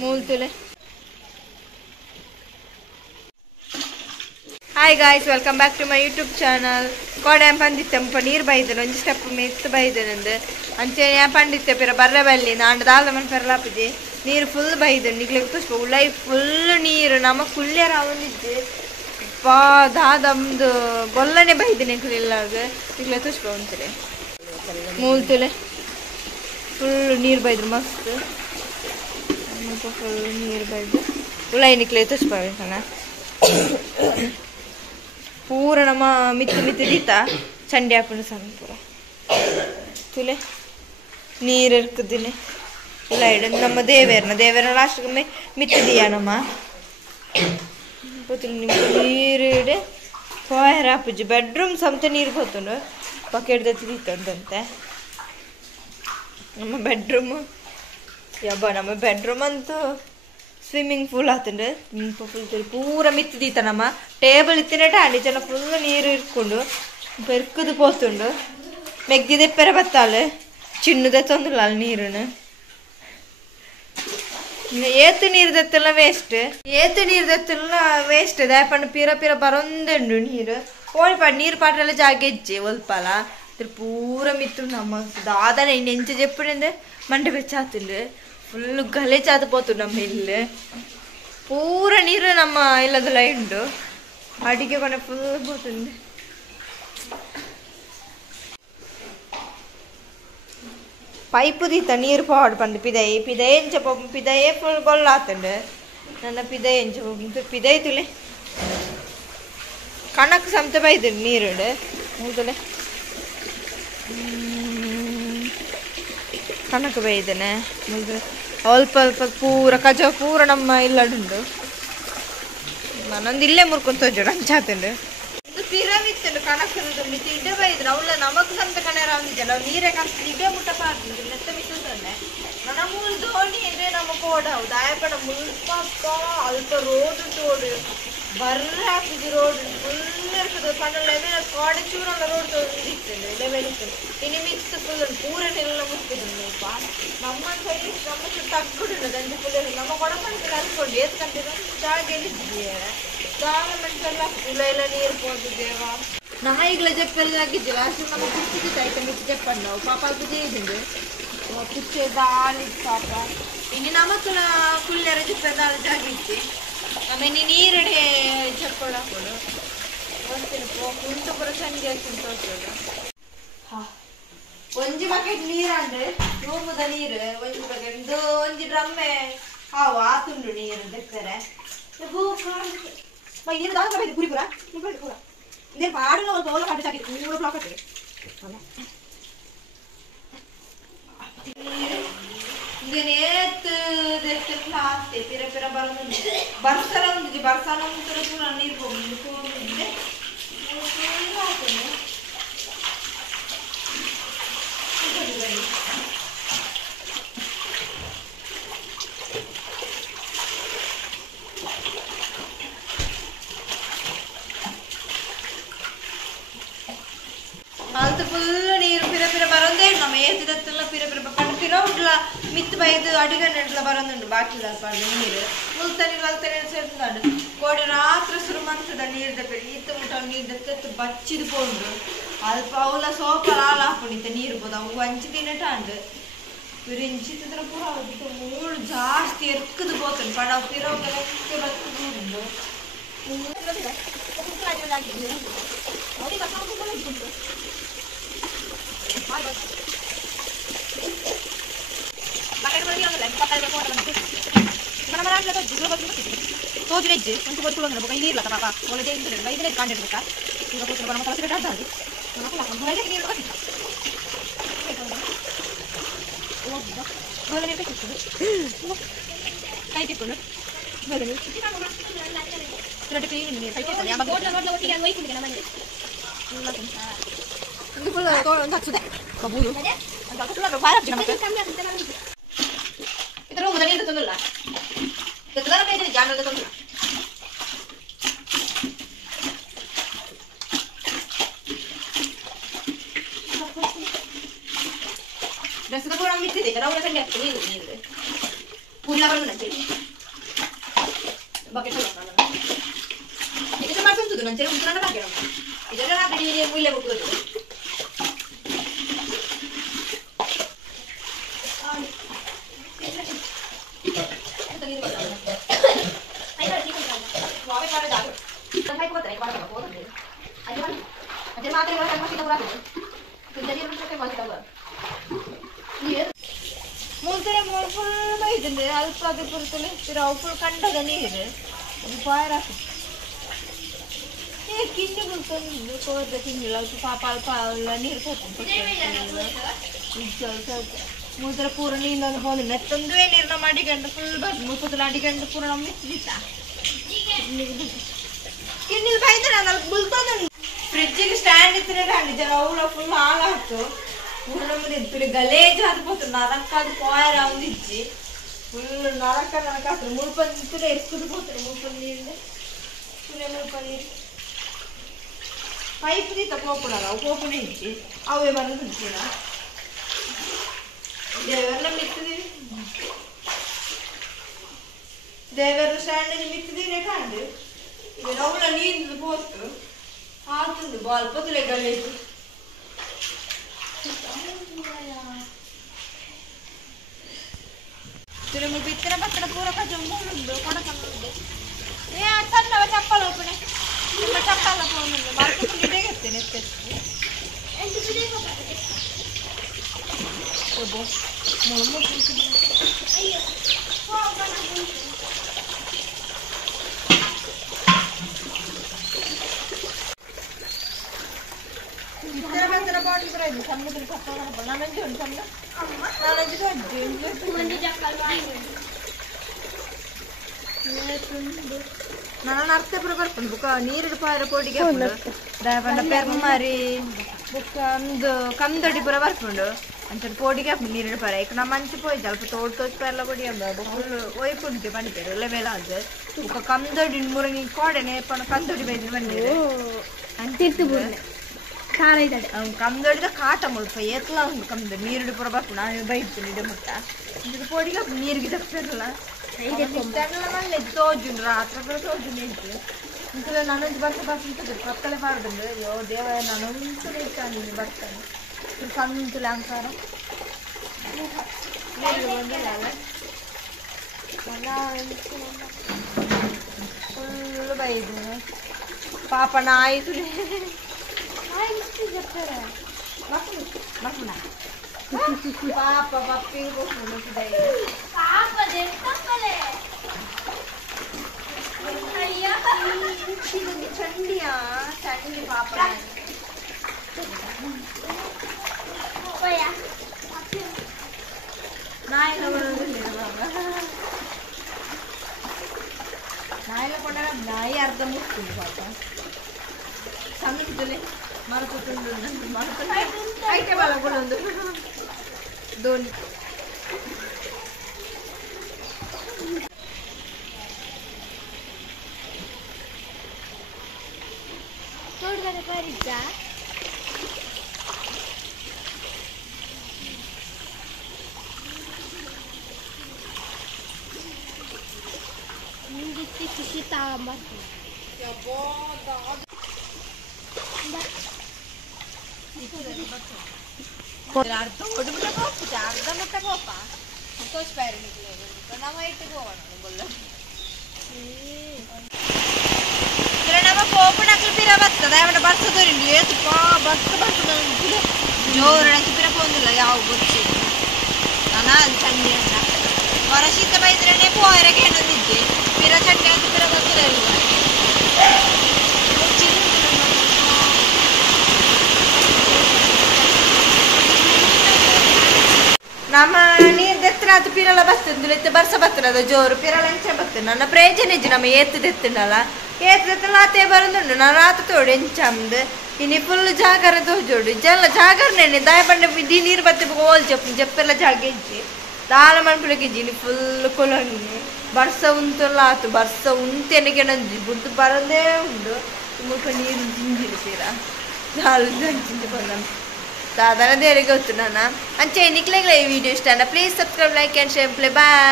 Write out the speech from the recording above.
ಮೂಲ್ತುಲೆ. Hi guys, welcome back to my YouTube channel. ಕೋಡೆ ಪಂದಿತ್ತೆ ನೀರು ಬೈದನು ಒಂಜಿ ಸ್ಟೆಪ್ ಮೆತ್ತು ಬೈದನಂದು ಅಂಚೆ ಪಂಡಿತ್ತೆ ಪಿರ ಬರ್ರೆ ಬಲ್ಲಿ ನಾಂಡು ದಾದ ಮನ್ ಪೆರಲಾಪುಜಿ ನೀರು ಫುಲ್ ಬೈದನು ನಿಗ್ಲಿಕ್ಕೆ ತುಷ್ಪ ಉಳ್ಳಾಯಿ ಫುಲ್ ನೀರು ನಮ್ಮ ಕುಳ್ಳ್ಯಾರ ಅವನಿದ್ದೆ ಪಾ ದಾದಮ್ದು ಗೊಲ್ಲನೆ ಬೈದನೆ ಕುಳಿಲ್ಲಾಗ ನಿಗ್ಲೆ ತುಷ್ಪ ಉಂತರೆ ಮೂಲ್ತುಲೆ ಫುಲ್ ನೀರು ಬೈದ್ರು ಮಸ್ತ್ ಫುಲ್ ನೀರು ಬೈದು ಉಳ್ಳಾಯಿ ನಿಕ್ಲೆ ತುಷ್ಪ ಬೇಕಣ್ಣ ಪೂರ ನಮ್ಮ ಮಿತ್ತು ಮಿತ್ತು ದೀತ ಚಂಡಿ ಹಾಕೊಂಡು ಸಣ್ಣ ಪೂರ ತುಲೆ ನೀರು ಇರ್ಕದಿನಿ ಇಲ್ಲ ಇಡ ನಮ್ಮ ದೇವೇರನ ಲಾಸ್ಟ್ಗೆ ಮಿತ್ತಿದೀಯ ನಮ್ಮ ನಿಮ್ಗೆ ನೀರು ಇಡೆ ಫಾಯರ್ ಹಾಪುಜಿ ಬೆಡ್ರೂಮ್ ಸಮೇತ ನೀರು ಹೋತುಂಡು ಬಕೆಟ್ ದೀತಂತೆ ನಮ್ಮ ಬೆಡ್ರೂಮ್ ಯಬ್ಬ ನಮ್ಮ ಬೆಡ್ರೂಮ್ ಅಂತೂ ಸ್ವಿಮ್ಮಿಂಗ್ ಪೂಲ್ ಆತುಂಡು ಫುಲ್ ಪೂರ ಮಿತ್ತಿದೀತ ನಮ್ಮ ಟೇಬಲ್ ಇತ್ತಿನ ಟಾಂಡಿ ಜನ ಫುಲ್ ನೀರು ಇರ್ಕೊಂಡು ಬೆರ್ಕದು ಪೋತುಂಡು ಮೆಗ್ದಿದೆ ಪೆರ ಬತ್ತಾಳು ಚಿನ್ನದೆ ತೊಂದಿಲ್ಲ ಅಲ್ಲಿ ನೀರುನು ಏತು ನೀರು ದತ್ತಲ್ಲ ವೇಸ್ಟ್ ದಾಯಪಂಡು ಪಿರ ಪಿರ ಬರೊಂದುಂಡು ನೀರು ಓಡಿಪಾಡು ನೀರು ಪಾಟ್ರೆಲ್ಲ ಜಾಗ ಇಜ್ಜಿ ಒಲ್ಪಲ ಪೂರ ಮಿತ್ತು ನಮ್ಮ ದಾದನ ನೆಂಚ ಜೆಪ್ಪುಂಡೆ ಮಂಡೆ ಬೆಚ್ಚಾತುಂಡು ಫುಲ್ ಗಲೇಜಾದ ಪೋತುಂಡು ನಮ್ಮ ಇಲ್ಲಿ ಪೂರ ನೀರು ನಮ್ಮ ಇಲ್ಲದಲ್ಲ ಉಂಡು ಅಡಿಗೆ ಕೊನೆ ಫುಲ್ ಪೋತುಂಡು ಪೈಪು ದೀತ ನೀರು ಪಾಡು ಪಂಡು ಪಿದೈ ಎಂಚ ಪಿದಯೇ ಫುಲ್ ಗೊಲ್ಲಾತುಂಡು ನನ್ನ ಪಿದೈ ಎಂಚ ಪಿದೈ ತುಲೆ ಕಣಕ್ ಸಮೇತ ಬೈದುಂಡು ನೀರುಂಡು ಮೂತುಲೆ ಕಣಕ್ ಬೈದನೆ ಮುಲ್ದು ಅಲ್ಪ ಅಲ್ಪ ಪೂರ ಕಜ ಪೂರ ನಮ್ಮ ಇಲ್ಲಡುಂಡು ನಾನೊಂದು ಇಲ್ಲೇ ಮುರ್ಕೊಂಡು ತೋಜೋಡು ಅಂಚಾತುಂಡು ಪಿರಮಿತ್ತುಂಡು ಕಣಕ್ಕದು ಮಿತ್ತು ಇಡ್ಡೆ ಬೈದ್ರು ಅವಳ ನಮಕ್ ಸಂತ ಕಣರ ಅಂದಿದ್ದೆ ನಾವು ನೀರೇ ಕಷ್ಟ ಇಡ್ಡೆ ಮುಟ್ಟ ಪಾರ್ದು ನೆತ್ತ ಮಿತ್ತಂಡೆ ನನ್ನ ಮೂಲ್ ಧೋನಿ ಇದೆ ನಮ್ಮ ಕೋಡ ಹೌದು ಆಯಪಣ ಮುಲ್ಪ ಅಲ್ಪ ರೋಡ್ ತೋಡು ಬರ್ರೆ ಹಾಕಿದ್ದು ರೋಡ್ ಫುಲ್ ಇರ್ತದೆ ಪಣ್ಣ ಲೆವೆಲ್ ಕೋಡೆ ಚೂರಲ್ಲ ರೋಡ್ ತೋಡಿರ್ತೇನೆ ಲೆವೆಲ್ ಇರ್ತದೆ ಇನ್ನು ಮಿಕ್ಸ್ ಫುಲ್ ಪೂರನೆಲ್ಲ ಮುಟ್ಟಿದ್ರು ನಮ್ಮ ಸೈಡ್ ನಮ್ಮ ತಗ್ಗುಡು ದಂಜೆ ಫುಲ್ ನಮ್ಮ ಕೊಡ ಮನುಷ್ಯರು ಅನ್ಕೊಂಡು ಏತ್ಕಂತಿದ್ರು ಜಾಗೆಲ್ಲಿದ್ದೀರ ಜಾಗ ಮನುಷ್ಯಲ್ಲ ಇಲ್ಲ ಎಲ್ಲ ನೀರು ಹೋಗಿದ್ದೇವ ನಾಯಿಗಳ ಜಪ್ಪೆಲ್ಲ ಆಗಿದ್ದಿಲ್ಲ ಅಷ್ಟು ನಮ್ಮ ಕುಚ್ಚಿದ್ದು ಆಯ್ತು ಮಿಚ್ಚು ಜಪ್ಪನ್ನು ನಾವು ಪಾಪ ಕುದಿಯದಿಂದ ಕುಚ್ಚೆ ದಾಳಿ ಪಾಪ ಇನ್ನು ನಮಕ್ಕಳ ಕುಳ್ಳ್ಯಾರ ಜಪ್ಪೆ ದಾಳಿ ಜಾಗ ಇತ್ತು ಆಮೇಲೆ ನೀರಡೆ ಚಪ್ಪಳ ಹಾಕೋದು ಕುಂಟು ಪುರ ಸಂಜೆ ತೋರ್ಸೋದು ಒಂಜಿ ಬಕೆಟ್ ನೀರಂದ್ರೆ ರೂಮದ ನೀರು ಒಂಜಿ ಬಕೆಟ್ ಒಂಜಿ ಡ್ರಮ್ಮೆ ಹಾವು ಆತುಂಡು ನೀರು ಬೆಕ್ಕರೆ ನೀರು ದಾಸ ಕುರಿ ಪುರ ಪೂರ ಇದೇ ಪಾಡಲು ತೋಲ ಕಾಟ ಸಾಕಿತ್ತು ಮೂರು ಬ್ಲಾಕ್ ಆಗ್ತದೆ ನೇತ್ತೆಲ್ಲ ಆಗ್ತದೆ ಪಿರ ಪಿರ ಬರೋದು ಬರ್ಸಲ ಉಂಟು ಬರ್ಸಲ ಉಂಟು ಪೂರ ನೀರು ಹೋಗಿದೆ ಅದು ಫುಲ್ ನೀರು ಪಿರ ಪಿರ ಬರೋದೇ ನಮ್ಮ ಏತದತ್ತೆಲ್ಲ ಪಿರ ಪಿರ ಪಂಡು ಪಿರ ಉಡ್ಲ ಮಿತ್ತು ಬೈದು ಅಡಿಗಣ್ಣೆಡ್ಲ ಬರೋದುಂಡು ಬಾಕಿಲ್ಲ ಪಂಡು ನೀರು ಮುಲ್ತನಿ ವಲ್ತನಿ ಸೇರ್ತಾಡು ಕೋಡಿ ರಾತ್ರಿ ಶುರು ಮಂತದ ನೀರು ದಪ್ಪಿ ಈತ ಮುಟ್ಟ ನೀರು ದತ್ತು ಬಚ್ಚಿದು ಪೋಂಡು ಅಲ್ಪ ಅವಳ ಸೋಪಲ ಹಾಲು ಹಾಕೊಂಡಿದ್ದೆ ನೀರು ಬೋದು ಅವು ಹಂಚಿ ತಿನ್ನಟಾಂಡು ಪಿರ ಇಂಚಿತ್ರ ಪೂರ ಮೂಳು ಜಾಸ್ತಿ ಎರ್ಕದು ಪೋತುಂಡು ಪಂಡು ಅವು ಪಿರ ಲೆಕ್ಕ ಬರ್ತುಂಡು ತೋಜಿನೆಜ್ಜಿ ಒಂದು ಗೊತ್ತುಳ್ಳೋದು ಬೊಕ್ಕ ನೀರ್ಲ ಪಾಪ ಒಳಗೆ ಐದನೇ ಕಾಂಡಿರ್ಬೇಕಾ ಈಗ ಕೂತ್ಕೊಂಡು ನಮ್ಮ ತಲಸೆ ಕಟ್ಟಾಡ್ದು ನೀರು ಕೈ ತಿಕ್ಕೊಂಡು ಇದರ ನೀರು ತಂದಿಲ್ಲ ಜಾಗ ತಂದಿಲ್ಲ ಡ್ರೆಸ್ ಕೂಡ ಮಿತ್ತಿದೆ ನಾವು ಸಂಡೆ ಆಗ್ತದೆ Pulla banana jadi. Pakai telur. Ini cuma pintu tuh, nanti untuk anak pakai. Itu kan apa dia mulai buka tuh. Multere mul full baidende alpade purtule tira full kandada neeru idu paara e kinni bultondu koda kinnila tu paapal paalla neeru potu ijjal multere pura neendanu pondu nettondu e neeru nama adiganda full bad mulpotula adiganda pura nam michita kinnil baidana nal bultondu fridge ge stand itire randi jara avula full haalaattu पूर्ण तुले glaze हाथ पोत नरक का pier आउंदिच्ची full नरक का नरक असल मुल्पन तुले एस्कुदु पोतरे मुल्पन नीरले तुले मुल्पन नीर पाइप दी तपोपुनारा उपोपुने इच्ची अवे बरनुंचिना देवरला मित्तदी देवर स्टैंड नी मित्तदी ने कांडे इवे रौला नींद पोतु हातुंdu बाल पोतले गलेज तुरे मुझे इतना बच्चा पूरा का जम्मू लुंडो कौन करना ये अच्छा ना बच्चा पालो अपने बच्चा पालो कौन लुंडो मार्केट में ले गए थे ने पे ऐसे भी देखो तो बो मोमो आइए वाह बना इतना बच्चा बॉडी पर है सामने तेरे पापा का बनाना नहीं होता सामने अम्मा नाना जी तो जेल मंडी जाकर आएंगे ये सुन नाना नर्ते पर बर्पण बुका नीरड पायर पोडिगे अपने दायपंड पेरमारी बुका अंदो कंदड़ी पर बर्पण अंचर पोडिगे अपने नीरड पायर एक ना मंच पोई जल पर तोड़ तोड़ पेरला पोडी हम बुकुल वही पुन के पानी पेर लेवल आजे बुका कंदड़ी मुरंगी कोडे ने पन कंदड़ी बेजन बन्नी अंतिर्तु बोलने ಕಮ್ದೊಡ್ಡ ಕಾಟ ಮುಲ್ಪ ಏತ್ಲ ಉಂಟು ಕಮ್ದು ನೀರು ಪುರಬೇಕು ನಾನು ಬೈತೀನಿ ಮುಟ್ಟ ಇದು ಪೊಡಿಗೆ ನೀರಿಗೆ ತಪ್ಪಿರಲ್ಲ ಮಲ್ಲೆ ತೋಜುಂಡು ರಾತ್ರಿ ಕೂಡ ತೋಜುಂಡು ಇತ್ತು ಇಂತಲೇ ನಾನೊಂದು ಬರ್ತಿದ್ದು ಪಕ್ಕಲೆ ಬಾರ್ದಂಡು ಅಯ್ಯೋ ದೇವ ನಾನೊಂದು ಇರ್ತಾನೆ ನೀನು ಬರ್ತಾನೆ ಸಂತುಲೆ ಅಂಕಾರ ನೀರು ಬಂದಿಲ್ಲ ಫುಲ್ ಬೈದು ಪಾಪ ನಾಯಿತು पापा पप्पी को फोनो सुधाई पापा देखता पले भैया इतनी ठंडियां ठंडी पापा भैया नाई लोगों ने बाबा नाई लोगों ने नाई अर्ध मुश्किल पापा सामने कितने मारकुतुंडु मारकुतुंडु ऐके वाला बोलंदु दोनी तोड़ने पर जा मुझे किसी तामत क्या बहुत अर्ध मुट्टे पोपा तो पैर निकले तो ना इट्टु पोवनु बोल्ला ನಮ್ಮ ಕೋಪಣಕ್ಕೆ ಪಿರ ಬರ್ತದೆ ಅವನ ಬಸ್ ತೋರಿಂಡಿ ಏತಪ್ಪ ಬಸ್ ಬರ್ತದೆ ಜೋರಕ್ಕೆ ಪಿರ ಪೋಂದಿಲ್ಲ ಯಾವ ಗೊತ್ತಿಲ್ಲ ನಾನು ಅದು ಸಂಜೆ ಅಂತ ಹೊರಶೀತ ಬೈದ್ರೇನೆ ಪೋಯರಕ್ಕೆ ಹೆಣ್ಣೊಂದಿದ್ದೆ ಪಿರ ಚಟ್ಟೆ ಅಂತ ಪಿರ ಬರ್ತದೆ ಇಲ್ಲ ನಮ್ಮ ನೀರು ದೆತ್ತನ ಅದು ಪಿರಲ ಬರ್ತದೆ ಬರ್ಸ ಬರ್ತದ ಜೋರು ಪಿರಲ ಎಂಚ ಬರ್ತದೆ ನನ್ನ ಪ್ರಯೋಜನ ನಮ್ಮ ಏತು ದೆತ್ತನಲ್ಲ ಏತು ದೆತ್ತನ ಆತೇ ಬರೋದುಂಡು ನಾನು ರಾತ ತೋಡು ಎಂಚಮ್ದು ಇನ್ನು ಫುಲ್ ಜಾಗರ ತೋಜೋಡು ಜಲ್ಲ ಜಾಗರನೇ ದಾಯ ಬಂಡ ದಿ ನೀರು ಬತ್ತೆ ಓಲ್ ಜಪ್ಪೆಲ್ಲ ಜಾಗ ಇಜ್ಜಿ ದಾಲ ಮನ್ಪುಳಕ್ಕೆ ಇಜ್ಜಿ ಫುಲ್ ಕೊಲೊನಿ ಬರ್ಸ ಉಂತಲ್ಲ ಆತು ಬರ್ಸ ಉಂತೆನಗೆ ನಂಜಿ ಬುಡ್ದು ಬರದೇ ಉಂಡು ಮುಖ ನೀರು ಜಿಂಜಿರು ತೀರ ದಾಲು ಜಿಂಜಿ ಬಂದ दादा ने देर गए उतना ना अच्छा निकलेगा ये video stand please subscribe like and share play by.